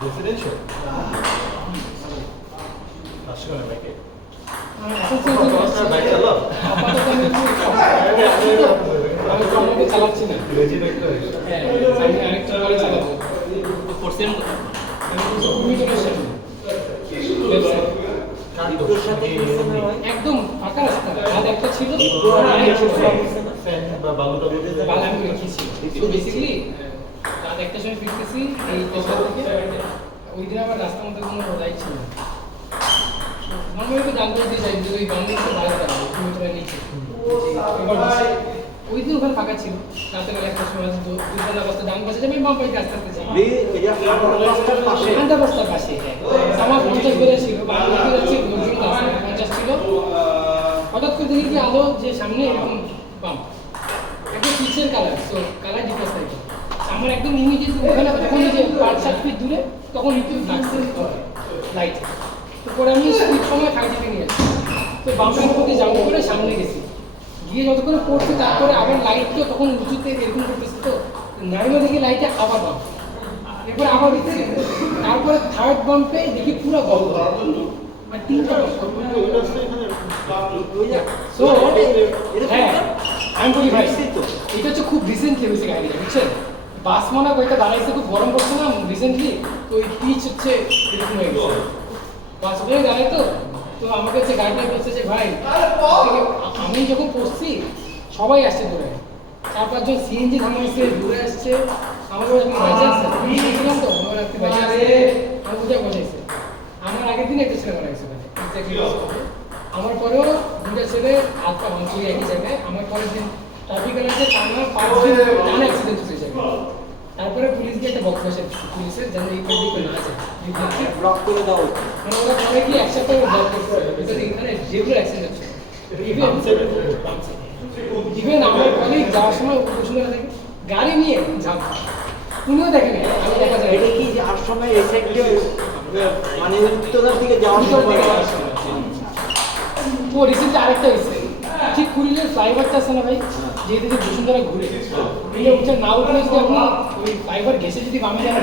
Residential. Ashkan bike. Bike chalo. আমি কমকে চালাচ্ছি না। রেজিডেন্টাল। হ্যাঁ, আমি আরেকটা গাড়ি চালাবো। তো ফোর্সের মতো একদম ফাঁকা রাস্তা। রাত একটা ছিল। ফ্যান বা বালুটা দিতে বাল আমি রেখেছি। তো বেসিক্যালি রাত একটার সময় ফিরতেছি এই কোথা থেকে ওই দিন আবার রাস্তার মধ্যে কোনো লাইট ছিল না। নর্মালি তো জানতে যাই যে ওই বাংলাদেশের বাইরে কিলোমিটার নিচে ওই দিন ওখানে ফাঁকা ছিল রাতের বেলা একটা সময় দুপুরের অবস্থা ডান পাশে যাবে বাম পাশে আস্তে আস্তে যাবে ঠান্ডা রাস্তার পাশে আমার 50 বেড়ে ছিল বাংলাদেশে যাচ্ছে লোকজন আছে 50 ছিল হঠাৎ করে দেখি যে আলো যে সামনে এরকম বাম একটা পিচের কালার তো কালার ডিফারেন্স থাকে আমার একদম ইমিডিয়েট ওখানে যখন যে 5-7 ফিট দূরে তখন একটু লাগছে লাইট তো পরে আমি স্পিড সময় 30 নিয়ে আসি তো বামের মধ্যে জাম্প করে সামনে গেছি গিয়ে যতক্ষণ পড়ছে তারপরে আবার লাইটটা তখন উঁচুতে এরকম করতেছে তো নাইমা দেখি লাইটে আবার বাম্প এরপরে আবার দিচ্ছে তারপরে থার্ড বাম্পে দেখি পুরো বন্ধ আর তিনটা সো হ্যাঁ আমি বলি ভাই এটা হচ্ছে খুব রিসেন্টলি হয়েছে গাড়িটা বুঝছেন বাস মনে কয়েকটা দাঁড়াইছে খুব গরম পড়ছে না রিসেন্টলি তো ওই পিচ হচ্ছে এরকম হয়ে গেছে বাস ওখানে দাঁড়ায় তো তো আমার কাছে গাড়িটা বলছে যে ভাই আমি যখন পড়ছি সবাই আসছে দূরে 4-5 জন সিএনজি থামাইছে দূরে আসছে আমার বাজে আছে আমি দেখলাম তো আমার একটা বাজে আছে আমি বুঝে বসেছে আমার আগের দিন একটা ছেলে মারা গেছে আমার পরেও দুটা ছেলে হাত পা ভাঙছে একই জায়গায় আমার পরের দিন ট্রাফিক আলাদা টানা 5 দিন টানা অ্যাক্সিডেন্ট হয়েছে তারপরে পুলিশ গিয়ে একটা বক্স বসে পুলিশের যেন এই দিকে না আছে ব্লক করে দাও মানে ওরা পরে কি এক সপ্তাহ ব্লক করতে হবে বিকজ এখানে রেগুলার অ্যাক্সিডেন্ট হচ্ছে ইভেন আমার কলিগ যাওয়ার সময় শুনে থাকে গাড়ি নিয়ে ঝাঁপ উনিও দেখেন আমি দেখা যায় এটা কি যে আর সময় এই সাইডে মানে উত্তরার দিকে যাওয়ার সময় ও রিসেন্টলি আরেকটা হয়েছে ঠিক কুড়িলের ফ্লাইওভারটা আছে না ভাই যেদিকে বসুন্ধরা ঘুরে এইটা উঠে না উঠলে যদি আপনি ওই ফ্লাইওভার ঘেসে যদি বামে যান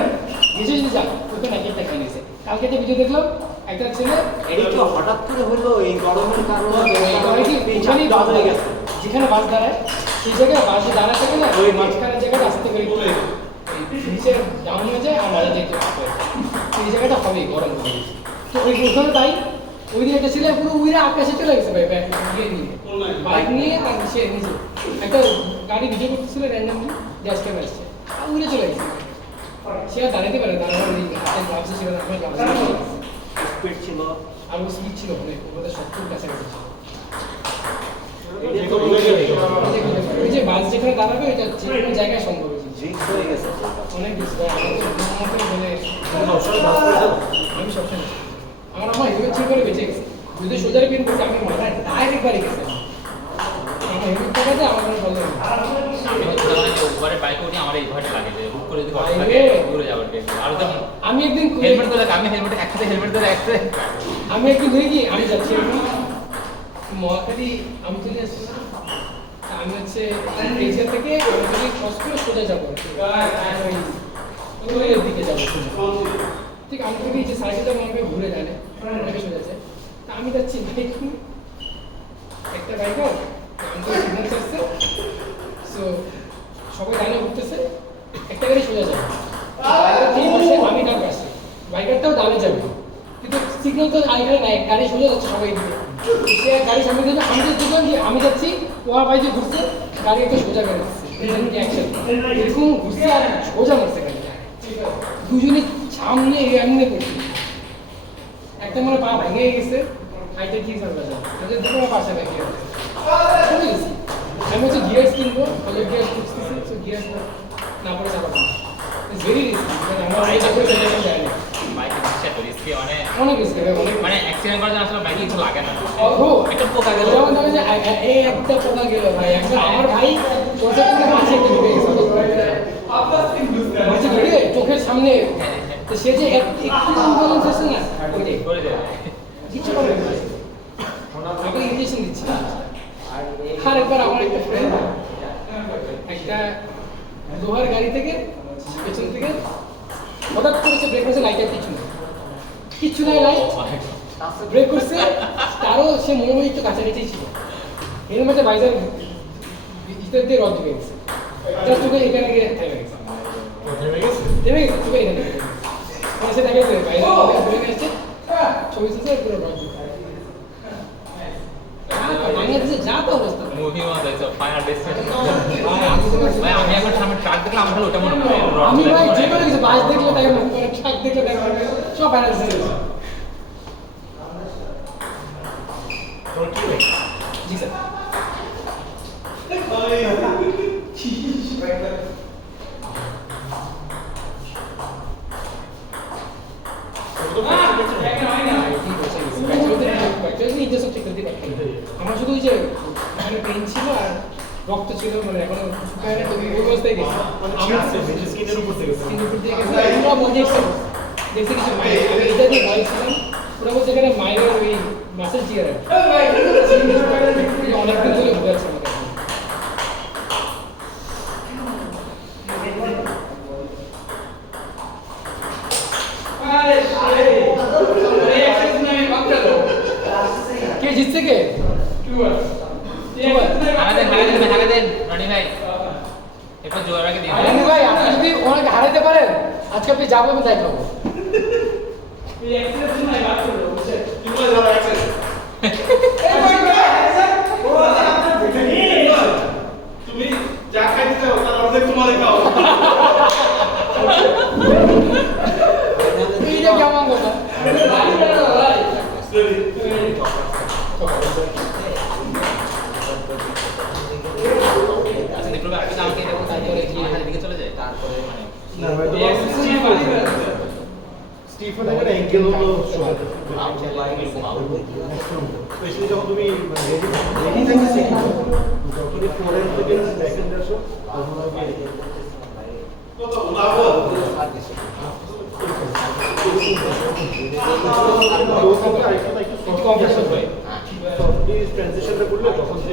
ঘেসে যদি যান ওখানে একটা খেয়ে নিয়েছে কালকে একটা ভিডিও দেখলাম একটা ছেলে এটা কি হঠাৎ করে হলো এই গরমের কারণে হয়ে গেছে যেখানে বাস দাঁড়ায় সেই জায়গায় বাসে দাঁড়া থাকে না ওই মাঝখানের জায়গাটা আসতে করে নিচে ডাউন হয়ে যায় আর মাঝে যেতে সেই জায়গাটা হবে গরম হয়ে তো ওই ওখানে তাই ওই দিন একটা ছেলে পুরো উইরা আকাশে চলে গেছে ভাই ব্যাগ নিয়ে বাইক নিয়ে আর সে নিজে একটা গাড়ি ভিডিও করতেছিল র্যান্ডামলি ড্যাশ ক্যামেরা আসছে আর উইরে চলে গেছে সে আর দাঁড়াতে পারে দাঁড়ানোর ওই হাতের গ্লাভস ছিল না আমার গ্লাভস স্পিড ছিল আর ও স্পিড ছিল ওখানে ওদের 70 কাছাকাছি ছিল ওই যে বাস যেখানে দাঁড়াবে ওইটা যে কোনো জায়গায় সম্ভব হয়েছে জিক্স হয়ে গেছে অনেক বেশি আমাকে বলে আমি সবসময় আমার আমার হেলমেট ঠিক করে বেঁচে গেছে যদি সোজারে পিন করতে আমি মাথায় ডাইরেক্ট বাড়ি গেছে আমার হেলমেট টাকাতে আমার কোনো প্রবলেম উপরে বাইক উঠে আমার এই ভয়টা লাগে যে হুট করে যদি কষ্ট লাগে দূরে যাওয়ার আর তো আমি একদিন হেলমেট তো লাগে আমি হেলমেট একসাথে হেলমেট ধরে একসাথে আমি একদিন হয়ে গিয়ে আমি যাচ্ছি মহাখালী আমি চলে আসছি আমি হচ্ছে এশিয়া থেকে আমি কষ্ট করে সোজা যাবো ওই দিকে যাবো ঠিক আমি থেকে যে সাইকেলটা আমাকে ঘুরে জানে ওনাকে সোজাছে তা আমি যাচ্ছি বাইক একটা বাইক আমি তো সিগন্যাল আসছে সো সবাই জানে উঠতেছে একটা গাড়ি সোজা যাবে ঠিক আছে আমি তার পাশে বাইকারটাও ডানে যাবে কিন্তু সিগন্যাল তো আইখানে নাই গাড়ি সোজা যাচ্ছে সবাই দিকে সে গাড়ি সামনে দিকে আমি তো দেখলাম যে আমি যাচ্ছি ওয়া ভাই যে ঘুরছে গাড়ি একটা সোজা গাড়ি অ্যাকশন এরকম ঘুরছে আর সোজা মারছে গাড়িটা দুজনে সামনে এমনি করছে একটা মানে পা ভেঙে গেছে হাইটে কি করবে তাদের দুটো পাশে ভেঙে গেছে চলে গেছি আমি হচ্ছে গিয়ার্স কিনবো বলে গিয়ার্স খুঁজতেছি তো গিয়ার্স না পরে চালাবো ইটস ভেরি রিস্কি আমার আইডিয়া করে সেটা যায় না বাইকে হচ্ছে তো রিস্কি অনেক রিস্কি অনেক মানে অ্যাক্সিডেন্ট করার জন্য আসলে বাইকে কিছু লাগে না ও একটা পোকা গেল যেমন ধরো যে এই একটা পোকা গেল ভাই একবার আমার ভাই চোখে থেকে মাছে একটা ঢুকে গেছে মাছে ধরে চোখের সামনে তো সে যে একটু ইমব্যালেন্স আছে না ওইটাই করে দেবে কিছু করে না আমাকে ইনজেকশন দিচ্ছি আর একবার আমার একটা ফ্রেন্ড একটা লোহার গাড়ি থেকে পেছন থেকে হঠাৎ করে সে ব্রেক করছে লাইটের কিচ্ছু নাই লাইট ব্রেক করছে তারও সে মনে হয় একটু কাছাকাছি ছিল এর মধ্যে বাইজার ভিতর দিয়ে রদ ঢুকে গেছে জাস্ট চোখে এখানে গিয়ে থেমে গেছে থেমে গেছে চোখে এখানে সে দেখা গেছে বাইরে ঘুরে গেছে ছবি তুলছে পুরো রদ ঢুকে বাংলাদেশে যা তো অবস্থা মুভি মতো আছে ফাইনাল ডেস্টিনেশন ভাই আমি এখন সামনে ট্রাক দেখলে আমার ওটা মনে হয় আমি ভাই যে কোনো কিছু বাস দেখলে তাই মনে করে ট্রাক দেখলে তাই মনে করে সব ব্যালেন্স দিয়ে দিয়েছে। তোর কি রে? জি স্যার আমার শুধু ওই যে মানে পেন ছিল আর রক্ত ছিল মানে এখনো শুকায় না তো ওই অবস্থায় গেছে আমি স্কিনের উপর থেকে কিন্তু উপর দিয়ে গেছে পুরো বডি এক্সেপ্ট দেখতে কিছু মাইল আমি এটা দিয়ে ভয় ছিলাম পুরো বলতে এখানে মাইলের ওই মাসেল চিয়ার অনেকদিন ধরে ভুলে আছে আমাকে কে জিতছে কে হারা দেন রনি ভাই এরপর জোয়ারাকে দিয়ে আরে ভাই আপনি যদি ওনাকে হারাতে পারেন আজকে আপনি যাবো আমি তাই খাবো তুমি যা খাইতে চাও তার অর্ধেক তোমারে খাও এইটা কেমন কথা আচ্ছা দেখো আপনি আমাকে এটা তারপরে কি এদিকে চলে যায় তারপরে মানে না ভাই তো স্টিফেন এর অ্যাঙ্গেল হলো স্পেশালি যখন তুমি রেডি থাকতে যখনই ফোরেন থেকে ব্যাকএন্ড আসো তখন ট্রানজিশনটা করলে তখন যে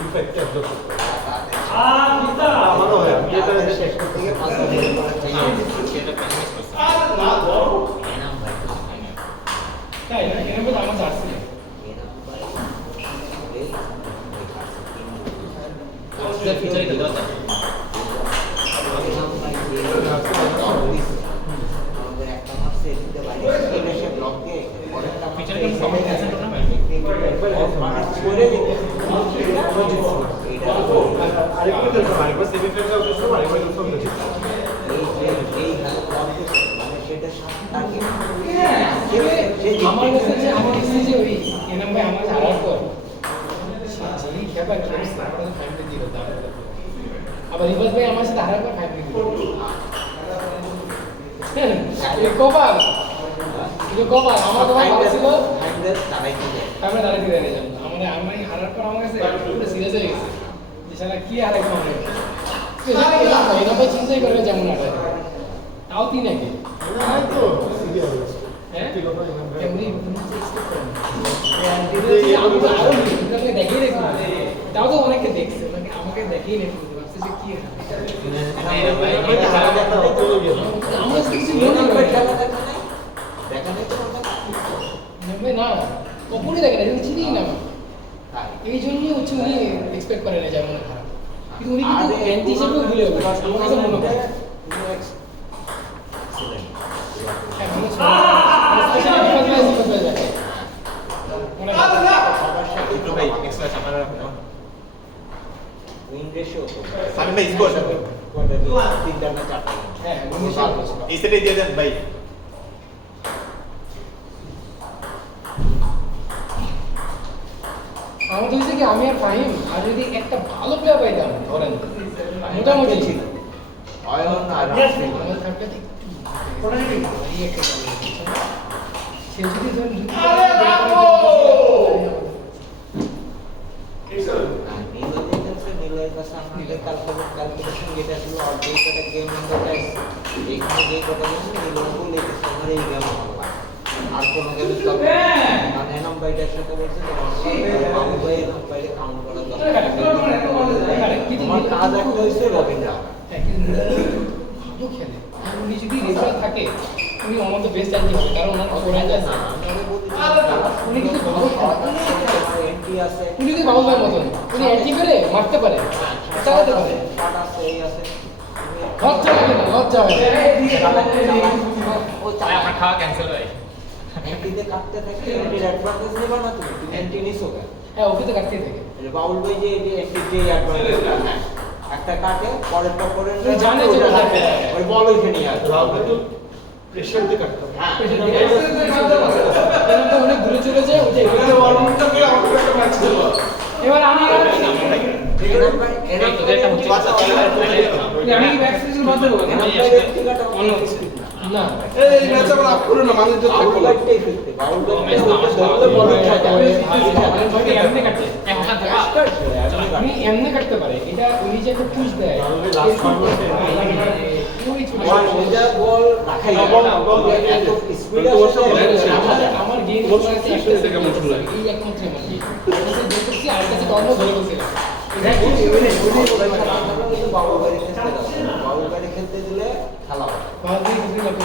ইম্প্যাক্টটা আমারও হয় আমি এটা শেষ করতে গিয়ে তাই না কেন বলতে আমার জার্সি ফিচারে কি দাও ফিচারে কি সবাই ক্যান্সেল করবে আরেকবার দেখো আরেকবার সেমিফাইনাল হচ্ছে আরেকবার দেখো আমার কাছে যে ওই এনাম ভাই আমার হারার পর সেই খেপা খেলছে আমাদের ফ্যামিলি দিল আবার রিভার্স ভাই আমার সাথে হারার পর ফ্যামিলি দিল এই কপাল আমার তো ভাই ভালো ছিল আমরা দাঁড়াই দিয়ে নিয়ে যাবো আমি হারার পর আমার কাছে পুরো সিরিয়াস হয়ে গেছে যে সারা কি হারাইছে আমার এনাম ভাই চিন্তাই করবে যেমন হারাই তাও 3 আগে তো সিরিয়াস হ্যাঁ এমনি এক্সপেক্ট করেন দেখিয়ে দেখুন তাও তো অনেকে দেখছে আমাকে দেখিয়ে নেই ভাবছে যে কি আমরা কিছু না কখনই দেখে না চিনি না এই জন্যই হচ্ছে উনি এক্সপেক্ট করে না যেমন খারাপ কিন্তু উনি কিন্তু অ্যান্টি হিসেবেও ভুলে আমার কাছে মনে হয় হ্যাঁ ভালো ছিল স্পেশালি ডিফেন্স হয়ে যায় মনে সবার সাথে একটু ভাই নেক্সট ম্যাচ আপনারা উইন রেশিও তো সামিন ভাই স্কোর তিনটা না চারটা হ্যাঁ ইংলিশে ভালো ছিল এই সেটে দিয়ে দেন ভাই আমাদের হচ্ছে কি আমি আর ফাহিম আর যদি একটা ভালো প্লেয়ার পাইতাম ধরেন মোটামুটি ছিল অয়ন আর আমার থাকলে তো একটু এই একটা সে যদি ধরেন নীলের কাছে আমাদের ক্যালকুলেশন যেটা ছিল অর্ধেক একটা গেম নাম্বারটা এখানে যে কথা বলছি নীলের বলে আমার এই গেম আর কোনো গেমে চলবে মানে নাম্বারটার সাথে বলছে যে বাবু ভাই নাম্বারে কাউন্ট করা দরকার আমার কাজ একটা হয়েছে রবিনরা ভালো খেলে উনি যদি রেজাল্ট থাকে উনি আমাদের বেস্ট চান্স হবে কারণ ওনার ওরাইজ আছে উনি কিন্তু ভালো এন্ট্রি আছে উনি যদি বাবু ভাইয়ের মতন উনি অ্যান্টি করে মারতে পারে চালাতে পারে শট আছে এই আছে লজ্জা লাগে না লজ্জা হয় ও ভাই আপনার খাওয়া ক্যান্সেল হয় এন্ট্রিতে কাটতে থাকে এন্ট্রির অ্যাডভান্টেজ নেবা না তুমি এন্ট্রি নিছো কেন হ্যাঁ ওকে তো কাটতেই থাকে বাউল ভাই যে এন্ট্রির যে অ্যাডভান্টেজটা হ্যাঁ একটা কাটে পরেরটা করে তুমি জানে যে ওটা কাটবে। ওই বল ওইখানে আসে রাউন্ডে তো প্রেশার দিয়ে কাটতে হবে। হ্যাঁ এরকম অনেক দূরে চলে যায় ওটা এবার আমি এই তোদের একটা হচ্ছে আচ্ছা তাহলে আমি ভ্যাকসিনেশন বাদ দেবো না এই ম্যাচ আবার আপ করো না মানুষ যত বাউল ভাইটাই ফিরতে বাউল ভাই বল উঠা যায় এমনি কাটে উনি এমনি কাটতে পারে এটা উনি যে একটা পুশ দেয় ওই ছোট ওইটা বল রাখাই এত স্পিড আমার গেম একটা কেমন শুনলো এই একমাত্র আমার গেম এটা দেখতেছি আর কাছে কর্ম ধরে বসে বাউল ভাই খেলতে দিলে খেলা হবে বাদ দিয়ে কিছু লাগবে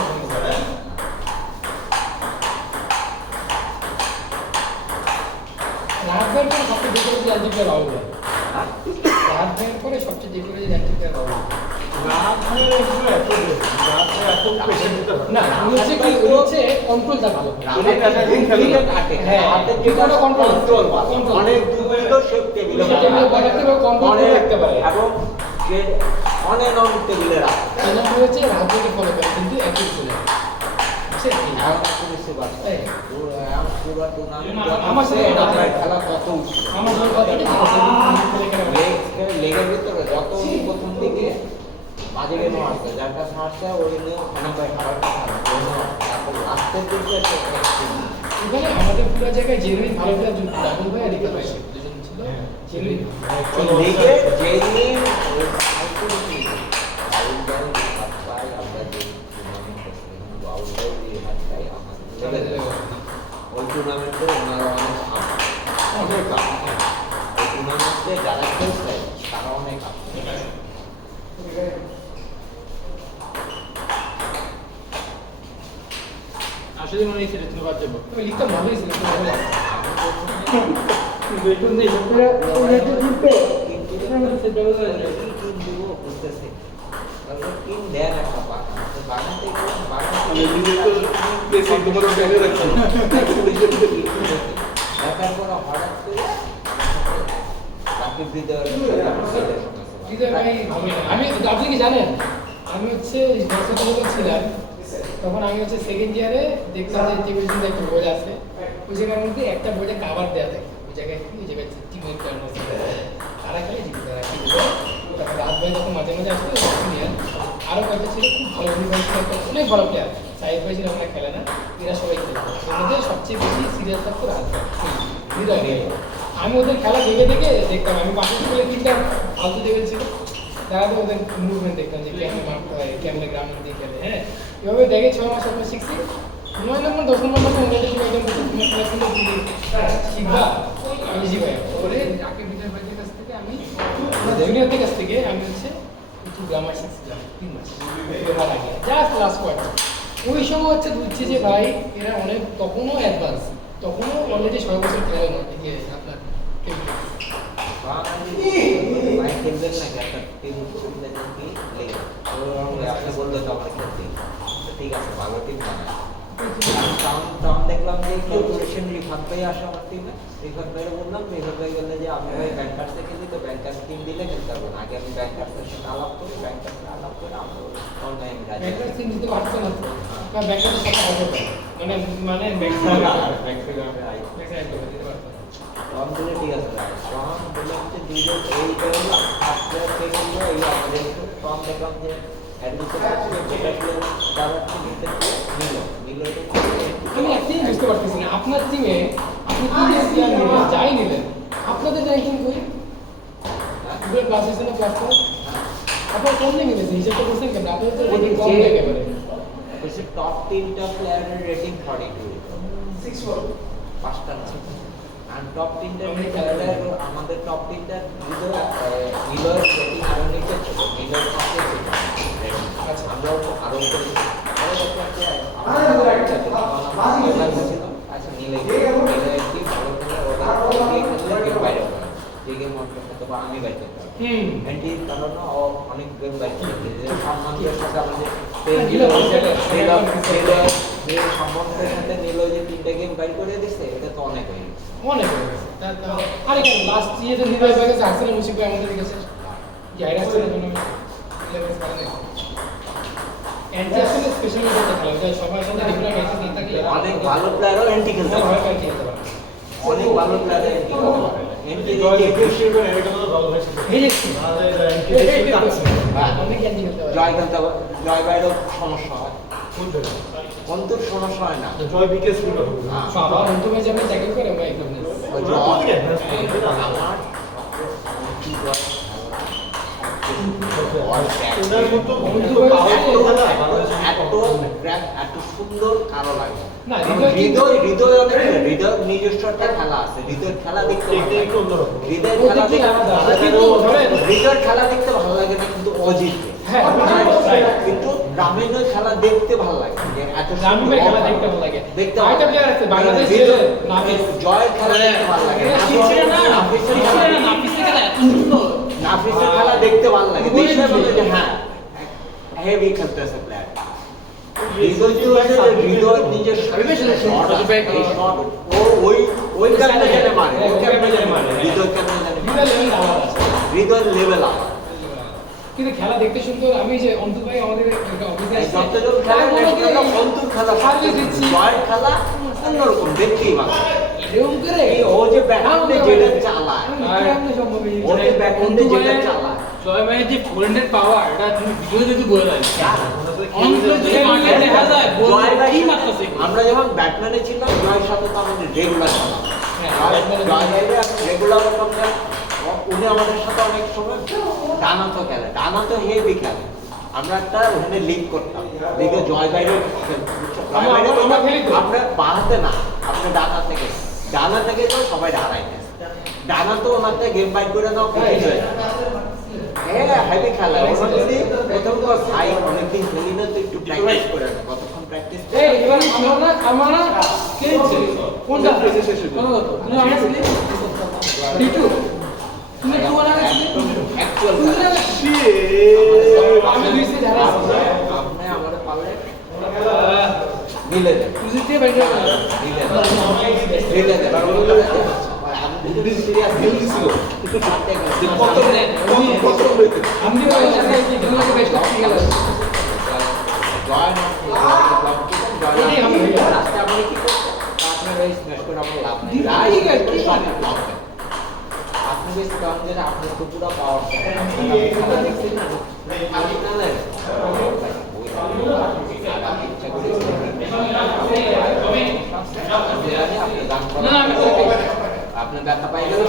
রাতভর পরে সবচেয়ে দেখে যে অ্যান্টিপ্লেয়ার রাহুল ভাই রাতভর পরে সবচেয়ে দেখে যে অ্যান্টিপ্লেয়ার রাহুল না উনি হচ্ছে কি উনি হচ্ছে কন্ট্রোলটা ভালো হ্যাঁ যেটা কন্ট্রোল অনেক দুর্বল শেপ টেবিল কন্ট্রোল রাখতে পারে এবং যে অনেক অন টেবিলে রাখে সেজন্য হচ্ছে রাজনীতি ফলো করে কিন্তু একই ছিল আমার সাথে খেলা কত উঠছে আমার লেগের ভিতরে যত প্রথম দিকে বাজে গেল আসছে যার কাছে আসছে ওই নিয়ে ভাই হারার তারপর লাস্টের দিকে এখানে আমাদের পুরো জায়গায় জেনুইন ভালো প্লেয়ার রাহুল ভাই আর রিকা ভাই দুজন ছিল জেনুইন লেগে জেনি ওই টুর্নামেন্টে ওনারা অনেক ওই টুর্নামেন্টে যারা খেলছে তারা অনেক আসলে মনে হয় সেটা তুমি বাদ যাবো ওই লিখটা ভালোই ছিল আমি আপনি কি জানেন আমি হচ্ছে ছিলাম তখন আমি হচ্ছে সেকেন্ড ইয়ারে দেখলাম যে টিভিশন একটা বই আছে ওই জায়গার মধ্যে একটা বইটা কাভার দেওয়া থাকে ওই জায়গায় কি ওই জায়গায় টিমের কারণ তারা খেলে জিতে তারা কি তারপর রাত ভাই যখন মাঝে মাঝে আসতো সিনিয়র আরও কয়েকটা ছিল খুব ভালো ভাই ছিল অনেক ভালো প্লেয়ার সাইড ভাই ছিল আমরা খেলে না এরা সবাই খেলে এর মধ্যে সবচেয়ে বেশি সিরিয়াস থাকতো রাত ভাই হৃদয় আমি ওদের খেলা দেখে দেখে দেখতাম আমি বাকি বলে তিনটা ফালতু দেখেছিল তারা তো ওদের মুভমেন্ট দেখতাম যে কেমন মারতে হয় কেমন গ্রাউন্ড দিয়ে খেলে হ্যাঁ এভাবে দেখে 6 মাস আমরা শিখছি 9 নম্বর 10 নম্বর মাসে ওদের কিছু একদম শিখবা আমি জি ভাই পরে আগে বিজয় ভাইয়ের কাছ থেকে আমি জুনিয়রদের কাছ থেকে আমি হচ্ছে একটু গ্রামার শিখছিলাম 3 মাস এবার আগে জাস্ট লাস্ট কোয়ার্টার ওই সময় হচ্ছে বুঝছি যে ভাই এরা অনেক তখনও অ্যাডভান্স তখনও অলরেডি 6 বছর খেলে না আপনার খেলবেন নাকি একটা টিম কি লেগে আপনি বললো তো আমার খেলতে ঠিক আছে ভালো টিম বানায় তখন দেখলাম যে ক্যালকুলেশন রিফাত ভাই আসে আমার টিমে রিফাত ভাইকে বললাম রিফাত ভাই বললে যে আমি ভাই ব্যাংকার্সে খেলি তো ব্যাংকার্স টিম দিলে খেলতে পারবো না আগে আমি ব্যাংকার্সের সাথে আলাপ করি ব্যাংকার্সে আলাপ করে আমরা অনলাইন রাজি ব্যাংকার সিম দিতে পারতো না তো কারণ ব্যাংকারের সাথে হবে মানে তখন বলে ঠিক আছে ভাই তখন বললাম যে দুজন এই কারণে ফার্স্ট প্লেয়ার কে খেলবো এই আমাদের তখন দেখলাম যে অ্যাডমিশন যেটা প্লেয়ার দাঁড়াচ্ছে নিতে নিল আমি একদিন বুঝতে পারতেছি না আপনার টিমে আপনি কি দিয়ে প্লেয়ার নিলেন যাই নিলেন আপনাদের র্যাঙ্কিং কই পুরো ক্লাসেস না ক্লাস আপনার কোন দিকে গেছে হিসাবটা করছেন কেন আপনাদের তো রেটিং কম একেবারে হচ্ছে টপ 3টা প্লেয়ারের রেটিং 42 6-4 পাঁচটা না আর টপ 3টা প্লেয়ারের আমাদের টপ 3টা নিলয়ের রেটিং আরো নিচে ছিল নিলয়ের পাশে ছিল আচ্ছা আমরা আরো উপরে আরো দেখলাম যে আচ্ছা নিলে কি ভালো খেলে ওটা গেম বাইরে হবে যে গেম মধ্যে হয়তো বা আমি বাইরে করতে পারবো এন্টি কারণ অনেক গেম বাইরে করতে যে সম্মানের সাথে আমাদের সম্বন্ধের সাথে নিল যে 3টা গেম বাইরে করে দিচ্ছে এটা তো অনেক হয়ে গেছে অনেক হয়ে গেছে আরে কেন লাস্ট ইয়ে তো নির্বাহী হয়ে গেছে আর্সেনাল মুশিক ভাই আমাদের গেছে জায়গা আছে না কোনো লেভেল কারণে অ্যান্টি স্পেশাল মিডিয়াতে খেলা যায় সবার সাথে রেগুলার ম্যাচে না থাকলে অনেক ভালো প্লেয়ারও এন্টি খেলতে ভয় পারে পায় খেলতে পারে অনেক ভালো প্লেয়ার এন্টি খেলতে পারে এন্টি জয় একুশে করে এটা কোনো দল হয়েছে এই যে আমাদের এনটিএসি কাছে অনেক অ্যান্টি খেলতে পারে জয় খেলতে পারে জয় বাইরেও সমস্যা হয় বুঝতে অন্তর সমস্যা হয় না জয় বিকেএস কি কথা বলবো হ্যাঁ। বাবা অন্ত ম্যাচে আমি ট্যাকল করে ভাই একদম ওই ওরা জয় তো অ্যাডভান্স করে না আমার কি জয় ওনার মতো বন্ধু বন্ধু হয়েছে। এত সুন্দর কারো লাগে না, হৃদয় অনেক হৃদয় নিজস্ব একটা খেলা আছে হৃদয়ের খেলা দেখতে ভালো এটা লাগে। একটু অন্যরকম হৃদয়ের ওটা খেলা কি দেখতে আলাদা? ভালো লাগে। কিন্তু ধরেন হৃদয়ের খেলা দেখতে ভালো লাগে না কিন্তু অজিতকে হ্যাঁ, right. কিন্তু গ্রামীণের খেলা দেখতে ভালো লাগে যে এত গ্রামীণের খেলা দেখতে ভালো লাগে। দেখতে আরেকটা player আছে, বাংলাদেশ হৃদয়- নাফিস। জয়ের খেলা দেখতে ভালো লাগে নাফিসের নাফিসের খেলা দেখতে ভালো লাগে দেখে বলে যে হ্যাঁ হেভি খেলতেছে প্লেয়ার হৃদয় নিজের ওই ক্যাপ্টেন জানে মারে ওই ক্যাপ্টেন জানে মারে হৃদয় ক্যাপ্টেন জানে মারে লেভেল আলাদা আছে। হৃদয়ের লেভেল আলাদা কিন্তু খেলা দেখতে সুন্দর আমি যে অন্তু ভাই আমাদের অফিসে আসছে যতজন খেলা অন্তর খেলা সার্ভিস দিচ্ছি জয়ের খেলা অন্যরকম দেখতেই ভালো এরকম করে এই ও যে ব্যাকহ্যান্ডে যেটা চালায় কেমনে সম্ভব এই ও যে ব্যাকহ্যান্ডে যেটা চালায় জয় ভাইয়ের যে ফোরেনের পাওয়ার এটা তুমি ভিডিওতে যদি বোঝা যায় দেখা যায় জয় ভাই কি মারতেছে আমরা যখন ব্যাটম্যানে ছিলাম জয়ের সাথে তো আমাদের রেগুলার খেলা রেগুলার উনি আমাদের সাথে অনেক সময় ডানাতো খেলে ডানাতো হেভি খেলে আমরা একটা ওখানে লিগ করতাম লিগে জয় বাইরে আমরা বাড়াতে না আপনি ডানা থেকে তো সবাই ডানাইতে ডানা তো ওনার থেকে গেম বাইট করে দাও কঠিন হয়ে যায় হ্যাঁ হেভি খেলা ওরা যদি প্রথম ভাই অনেকদিন খেলি না তো একটু প্র্যাকটিস করে না কতক্ষণ প্র্যাকটিস এই এবার আমরা খেলছে কোনটা ফেজে শেষ হয়ে কোন কত তুমি আমরা ছিলে D2 তুমি কোন আগে ছিলে অ্যাকচুয়াল তুমি না আমি দুইছে যারা আপনি আমারে পারলে মিলে দেন তুই দিয়ে বাইরে মিলে দেন আমি যদি সিরিয়াস খেল দিছিল কত হইতে আমি বলি যে কি দুটো বেস্ট লাগি গেল জয়েন রাস্তা আপনি কি করছেন আপনার এই স্ম্যাশ করে আমার লাভ নেই ঠিক আছে, কি আপনি বেশ কারণ যেটা আপনার তো পুরো পাওয়ার দেখছেন না আপনি জানেন আপনি ব্যথা পাই গেলে